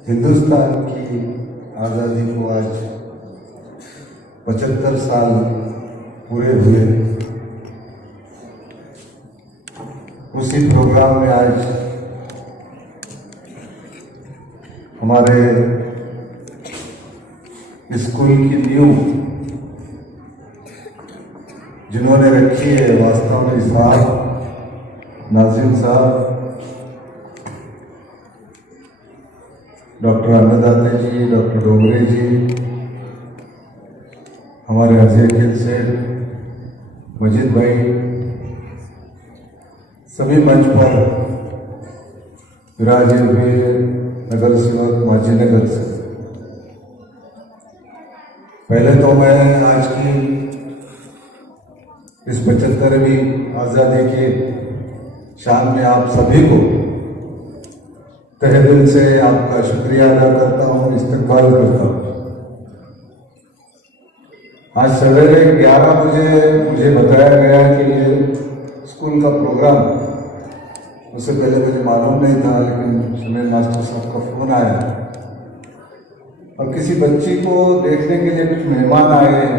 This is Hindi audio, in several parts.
हिंदुस्तान की आज़ादी को आज 75 साल पूरे हुए। उसी प्रोग्राम में आज हमारे स्कूल की नींव जिन्होंने रखी है वास्तव में साहब नाजिम साहब, डॉक्टर अन्नदाते जी, डॉक्टर डोगरे जी, हमारे अजय खिल सेठ, मजिद भाई, सभी मंच पर विराजे हुए नगर सेवक माझी नगर से। पहले तो मैं आज की इस 75वीं आज़ादी के शान में आप सभी को तहे दिल से आपका शुक्रिया अदा करता हूँ, इस्तकबाल करता हूँ। आज सवेरे 11 बजे मुझे बताया गया कि ये स्कूल का प्रोग्राम, उससे पहले मुझे मालूम नहीं था, लेकिन सुनील मास्टर साहब का फोन आया और किसी बच्ची को देखने के लिए कुछ मेहमान आए हैं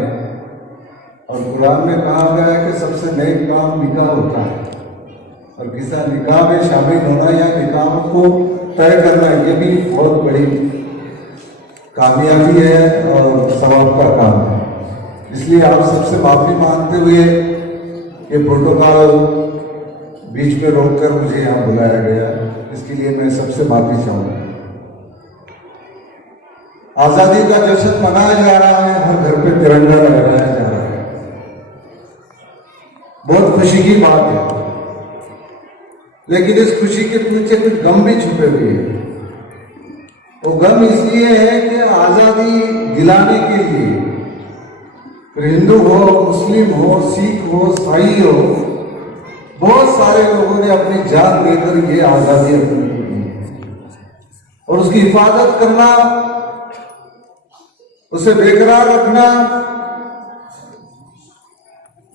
और कुरान में कहा गया है कि सबसे नेक काम निकाह होता है और किसी निकाह में शामिल होना या निकाह को तय करना, ये भी बहुत बड़ी कामयाबी है और सवाब का काम है। इसलिए आप सबसे माफी मांगते हुए ये प्रोटोकॉल बीच में रोककर मुझे यहाँ बुलाया गया, इसके लिए मैं सबसे माफी चाहूंगा। आजादी का जश्न मनाया जा रहा है, हर घर पे तिरंगा लहराया जा रहा है, बहुत खुशी की बात है। लेकिन इस खुशी के पीछे कुछ गम भी छुपे हुए हैं। वो गम इसलिए है कि आजादी दिलाने के लिए फिर हिंदू हो, मुस्लिम हो, सिख हो, ईसाई हो, बहुत सारे लोगों ने अपनी जान देकर ये आजादी अपनी की और उसकी हिफाजत करना, उसे बेकरार रखना,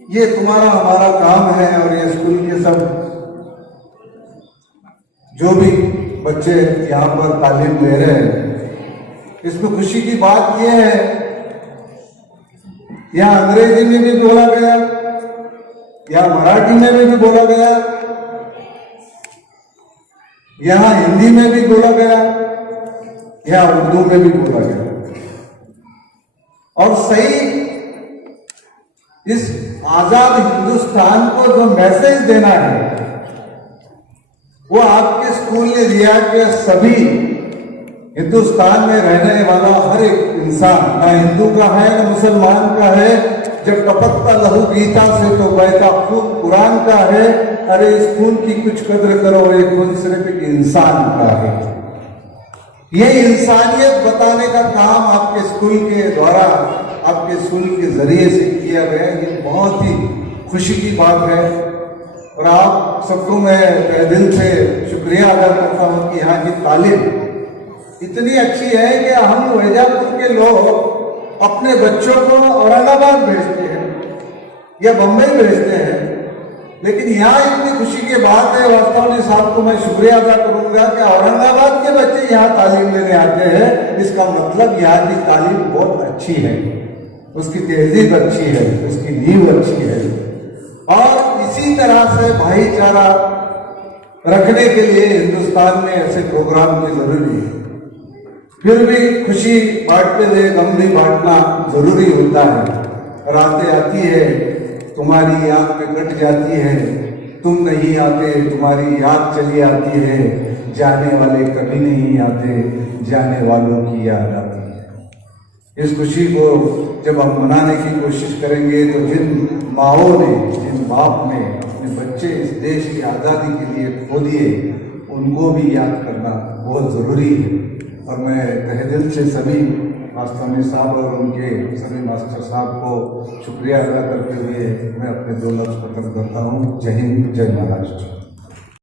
ये तुम्हारा हमारा काम है। और ये स्कूल के सब जो भी बच्चे यहाँ पर तालीम ले रहे हैं, इसमें खुशी की बात यह है, यहाँ अंग्रेजी में भी बोला गया, यहाँ मराठी में भी बोला गया, यहाँ हिंदी में भी बोला गया, यहाँ उर्दू में भी बोला गया। और सही इस आजाद हिंदुस्तान को जो मैसेज देना है वो आपके स्कूल ने दिया कि सभी हिंदुस्तान में रहने वाला हर एक इंसान, ना हिंदू का है ना मुसलमान का है, जब टपकता लहू गीता से तो बहता खून कुरान का है। अरे इस खून की कुछ कद्र करो, ये खून सिर्फ एक इंसान का है। ये इंसानियत बताने का काम आपके स्कूल के द्वारा, आपके स्कूल के जरिए से किया गया, ये बहुत ही खुशी की बात है। और आप सबको मैं तहे दिल से शुक्रिया अदा करता हूँ कि यहाँ की तालीम इतनी अच्छी है कि हम वैजापुर के लोग अपने बच्चों को औरंगाबाद भेजते हैं या बम्बई भेजते हैं, लेकिन यहाँ इतनी खुशी की बात है। वास्तव में साहब को मैं शुक्रिया अदा करूंगा कि औरंगाबाद के बच्चे यहाँ तालीम लेने आते हैं। इसका मतलब यहाँ की तालीम बहुत अच्छी है, उसकी तहजीब अच्छी है, उसकी नींव अच्छी है। और इसी तरह से भाईचारा रखने के लिए हिंदुस्तान में ऐसे प्रोग्राम की जरूरी है। फिर भी खुशी बांटते हुए गम भी बांटना जरूरी होता है। रातें आती है, तुम्हारी याद में कट जाती है, तुम नहीं आते, तुम्हारी याद चली आती है, जाने वाले कभी नहीं आते, जाने वालों की याद आती है। इस खुशी को जब हम मनाने की कोशिश करेंगे तो जिन माओं ने, जिन बाप ने अपने बच्चे इस देश की आज़ादी के लिए खो दिए, उनको भी याद करना बहुत ज़रूरी है। और मैं तहे दिल से सभी मास्टर साहब और उनके सभी मास्टर साहब को शुक्रिया अदा करते हुए मैं अपने 2 लफ्ज़ खत्म करता हूँ। जय हिंद, जय महाराष्ट्र।